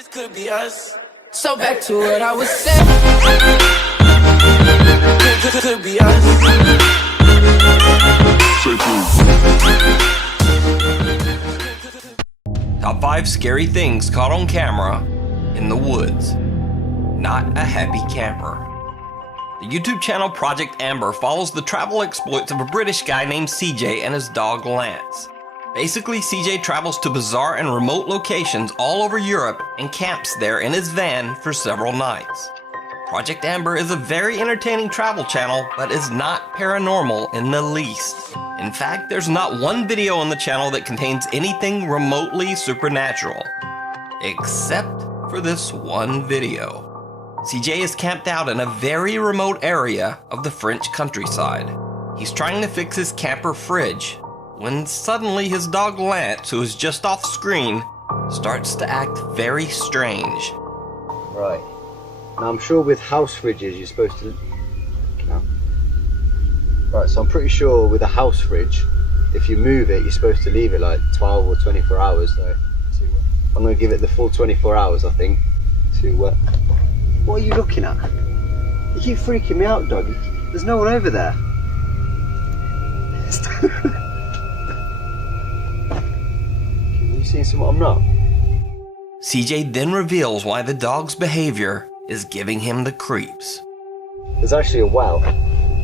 This could be us. So back to what I was saying. Could be us. Top 5 scary things caught on camera in the woods. Not a happy camper. The YouTube channel Project Amber follows the travel exploits of a British guy named CJ and his dog Lance. Basically, CJ travels to bizarre and remote locations all over Europe and camps there in his van for several nights. Project Amber is a very entertaining travel channel, but is not paranormal in the least. In fact, there's not one video on the channel that contains anything remotely supernatural. Except for this one video. CJ is camped out in a very remote area of the French countryside. He's trying to fix his camper fridge, when suddenly his dog Lance, who is just off screen, starts to act very strange. Right. Now I'm sure with house fridges you're supposed to... No. Right, so I'm pretty sure with a house fridge, if you move it, you're supposed to leave it like 12 or 24 hours though. I'm going to give it the full 24 hours, I think, to... What are you looking at? You keep freaking me out, dog. There's no one over there. You seeing something I'm not? CJ then reveals why the dog's behavior is giving him the creeps. There's actually a well,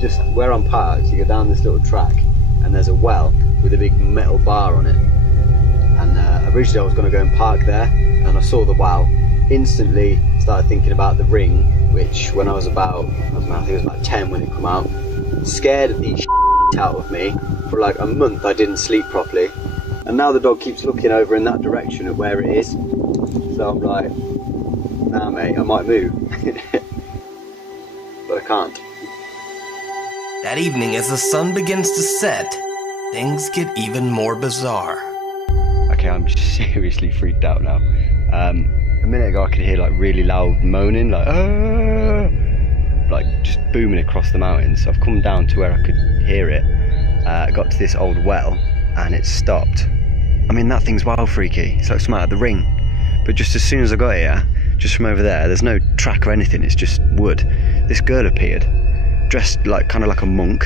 just where I'm parked. You go down this little track and there's a well with a big metal bar on it. And originally I was going to go and park there, and I saw the well. Instantly started thinking about the ring, which when I was about, I think it was about 10 when it came out, scared the shit out of me. For like a month I didn't sleep properly. And now the dog keeps looking over in that direction at where it is. So I'm like, nah mate, I might move. But I can't. That evening, as the sun begins to set, things get even more bizarre. Okay, I'm seriously freaked out now. A minute ago I could hear like really loud moaning, like just booming across the mountains. So I've come down to where I could hear it. I got to this old well and it stopped. I mean, that thing's wild freaky. It's like something out of The Ring. But just as soon as I got here, just from over there's no track or anything, it's just wood. This girl appeared, dressed like kind of like a monk,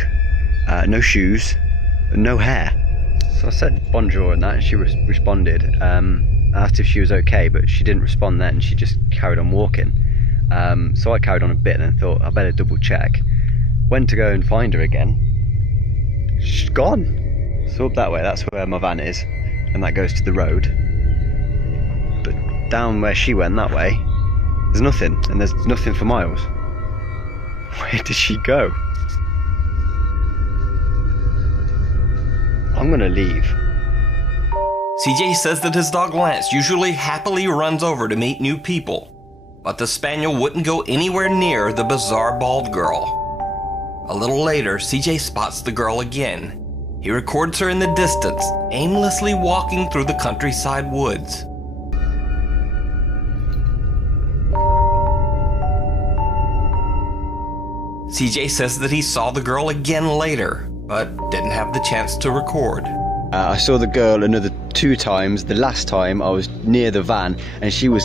no shoes, no hair. So I said bonjour and that, and she responded. I asked if she was okay, but she didn't respond then. She just carried on walking. So I carried on a bit and thought I better double check. Went to go and find her again. She's gone. So up that way, that's where my van is, and that goes to the road. But down where she went that way, there's nothing, and there's nothing for miles. Where did she go? I'm gonna leave. CJ says that his dog Lance usually happily runs over to meet new people, but the spaniel wouldn't go anywhere near the bizarre bald girl. A little later, CJ spots the girl again. He records her in the distance, aimlessly walking through the countryside woods. CJ says that he saw the girl again later, but didn't have the chance to record. I saw the girl another 2 times. The last time I was near the van and she was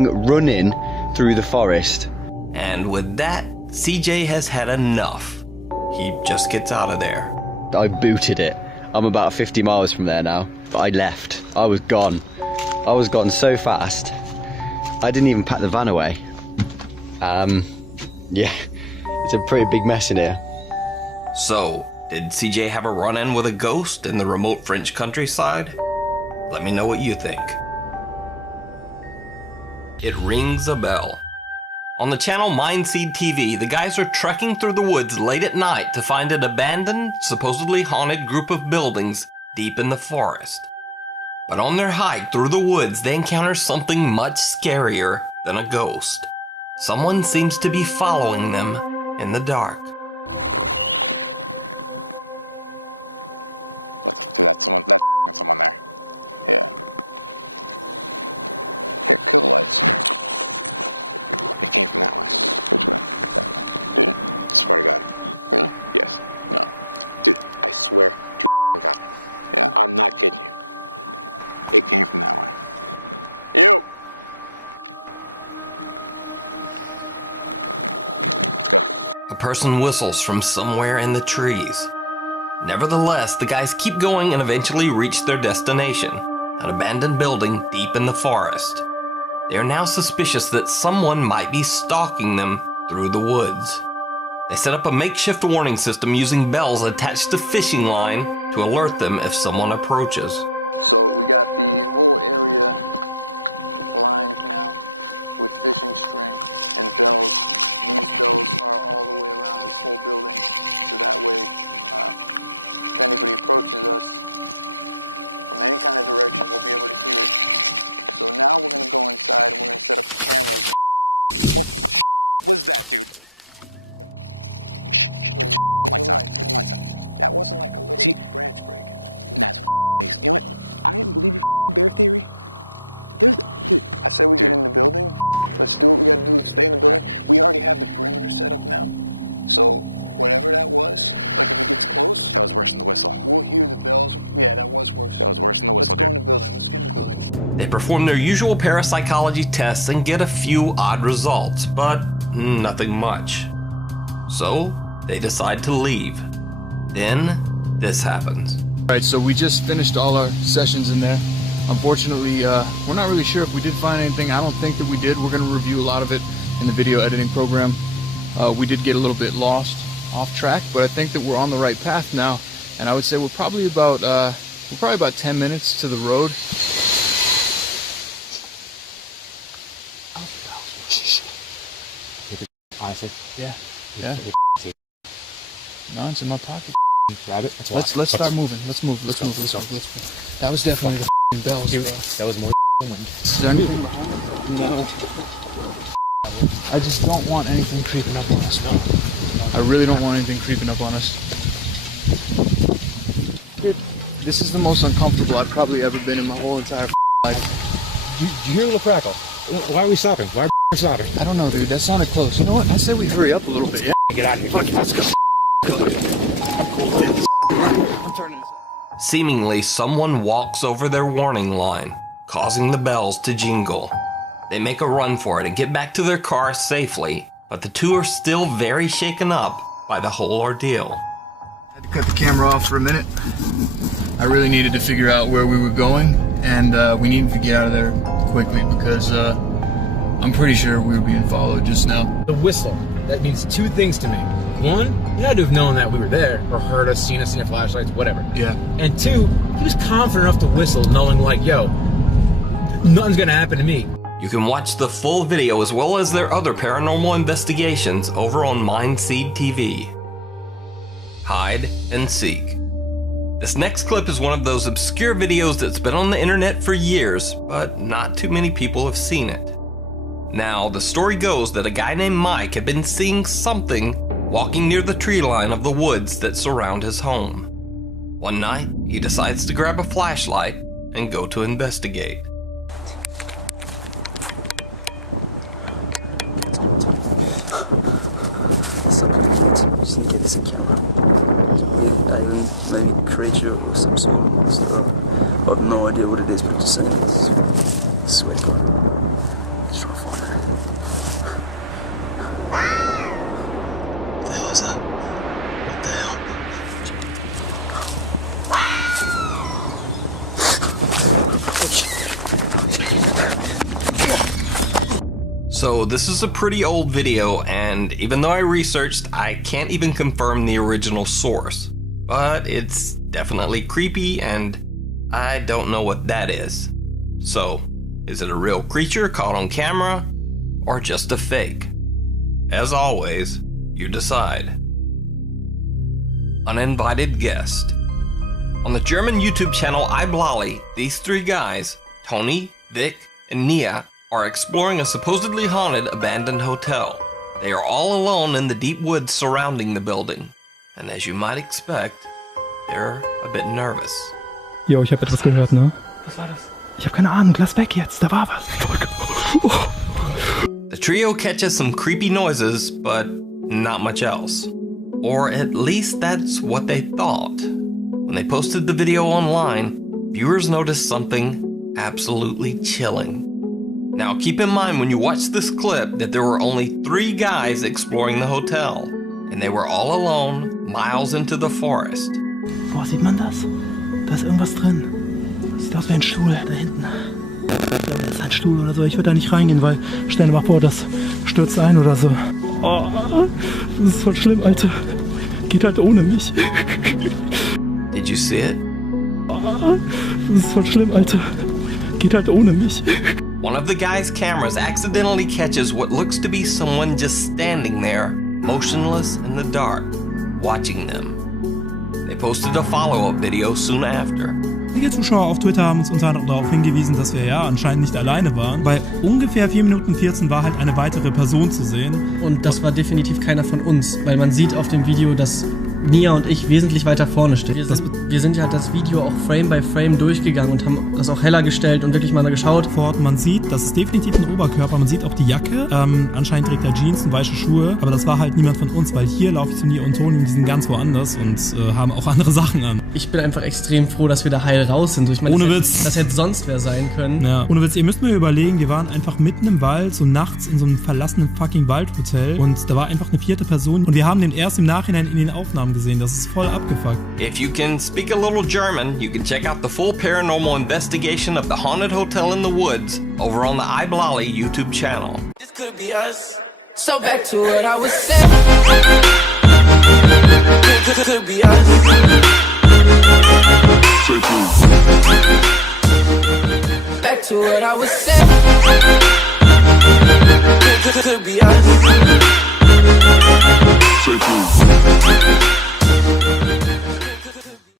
running through the forest. And with that, CJ has had enough. He just gets out of there. I booted it. I'm about 50 miles from there now, but I left. I was gone. I was gone so fast. I didn't even pack the van away. Yeah, it's a pretty big mess in here. So, did CJ have a run-in with a ghost in the remote French countryside? Let me know what you think. It rings a bell. On the channel Mindseed TV, the guys are trekking through the woods late at night to find an abandoned, supposedly haunted group of buildings deep in the forest. But on their hike through the woods, they encounter something much scarier than a ghost. Someone seems to be following them in the dark. A person whistles from somewhere in the trees. Nevertheless, the guys keep going and eventually reach their destination, an abandoned building deep in the forest. They are now suspicious that someone might be stalking them through the woods. They set up a makeshift warning system using bells attached to fishing line to alert them if someone approaches. They perform their usual parapsychology tests and get a few odd results, but nothing much. So, they decide to leave. Then, this happens. Alright, so we just finished all our sessions in there. Unfortunately, we're not really sure if we did find anything. I don't think that we did. We're going to review a lot of it in the video editing program. We did get a little bit lost, off track, but I think that we're on the right path now. And I would say we're probably about 10 minutes to the road. Honestly, Yeah. No, it's in my pocket. grab it. Let's start moving. Let's move. That was definitely the bells, bro. That was more wind. Is there anything behind? No. I just don't want anything creeping up on us. No. I really don't want anything creeping up on us. Dude, this is the most uncomfortable I've probably ever been in my whole entire life. Do you hear a little crackle? Why are we stopping? Why are we stopping? I don't know, dude. That sounded close. You know what? I say we hurry up a little bit. Yeah. Get out of here. Fuck it, let's go. I'm cool. I'm turning this off. Seemingly, someone walks over their warning line, causing the bells to jingle. They make a run for it and get back to their car safely, but the two are still very shaken up by the whole ordeal. I had to cut the camera off for a minute. I really needed to figure out where we were going, and we needed to get out of there quickly because I'm pretty sure we were being followed just now. The whistle. That means two things to me. One, he had to have known that we were there, or heard us, seen our flashlights, whatever. Yeah. And two, he was confident enough to whistle, knowing like, yo, nothing's gonna happen to me. You can watch the full video as well as their other paranormal investigations over on Mindseed TV. Hide and seek. This next clip is one of those obscure videos that's been on the internet for years, but not too many people have seen it. Now, the story goes that a guy named Mike had been seeing something walking near the tree line of the woods that surround his home. One night, he decides to grab a flashlight and go to investigate. Just get this in camera. Alien, maybe creature or some sort of monster. I have no idea what it is, but just saying this. I swear to God. Let's try to find her. What the hell is that? What the hell? So this is a pretty old video, and even though I researched, I can't even confirm the original source. But it's definitely creepy, and I don't know what that is. So, is it a real creature caught on camera, or just a fake? As always, you decide. Uninvited guest. On the German YouTube channel iBlali, these three guys, Tony, Vic, and Nia, are exploring a supposedly haunted abandoned hotel. They are all alone in the deep woods surrounding the building. And as you might expect, they're a bit nervous. Jo, ich habe etwas gehört, ne? Was war das? Ich habe keine Ahnung, lass weg jetzt, da war was. The trio catches some creepy noises, but not much else. Or at least that's what they thought. When they posted the video online, viewers noticed something absolutely chilling. Now keep in mind when you watch this clip that there were only 3 guys exploring the hotel, and they were all alone, miles into the forest. Boah, sieht man das? Da ist irgendwas drin. Sieht aus wie ein Stuhl da hinten. Ich glaube, das ist ein Stuhl oder so. Ich würde da nicht reingehen, weil stell dir mal vor, das stürzt ein oder so. Oh, das ist voll schlimm, Alter. Geht halt ohne mich. Did you see it? Oh, das ist voll schlimm, Alter. Geht halt ohne mich. One of the guy's cameras accidentally catches what looks to be someone just standing there, motionless in the dark, watching them. They posted a follow-up video soon after. Einige Zuschauer auf Twitter haben uns unter anderem darauf hingewiesen, dass wir ja anscheinend nicht alleine waren. Bei ungefähr 4 Minuten 14 war halt eine weitere Person zu sehen. Und das war definitiv keiner von uns, weil man sieht auf dem Video, dass Nia und ich wesentlich weiter vorne stehen. Wir sind ja das Video auch Frame by Frame durchgegangen und haben das auch heller gestellt und wirklich mal geschaut. Man sieht, das ist definitiv ein Oberkörper, man sieht auch die Jacke. Anscheinend trägt er Jeans und weiße Schuhe, aber das war halt niemand von uns, weil hier laufe ich zu Nia und Toni und die sind ganz woanders und haben auch andere Sachen an. Ich bin einfach extrem froh, dass wir da heil raus sind. Ich meine, ohne Witz. Das hätte sonst wer sein können. Ja. Ohne Witz, ihr müsst mir überlegen, wir waren einfach mitten im Wald, so nachts in so einem verlassenen fucking Waldhotel und da war einfach eine 4. Person und wir haben den erst im Nachhinein in den Aufnahmen gesehen. Das ist voll abgefuckt. If you can speak a little German, you can check out the full paranormal investigation of the haunted hotel in the woods over on the iBlolly YouTube channel. This could be us. So back to what I was saying. Could be us. Back to what I was saying. Could be us.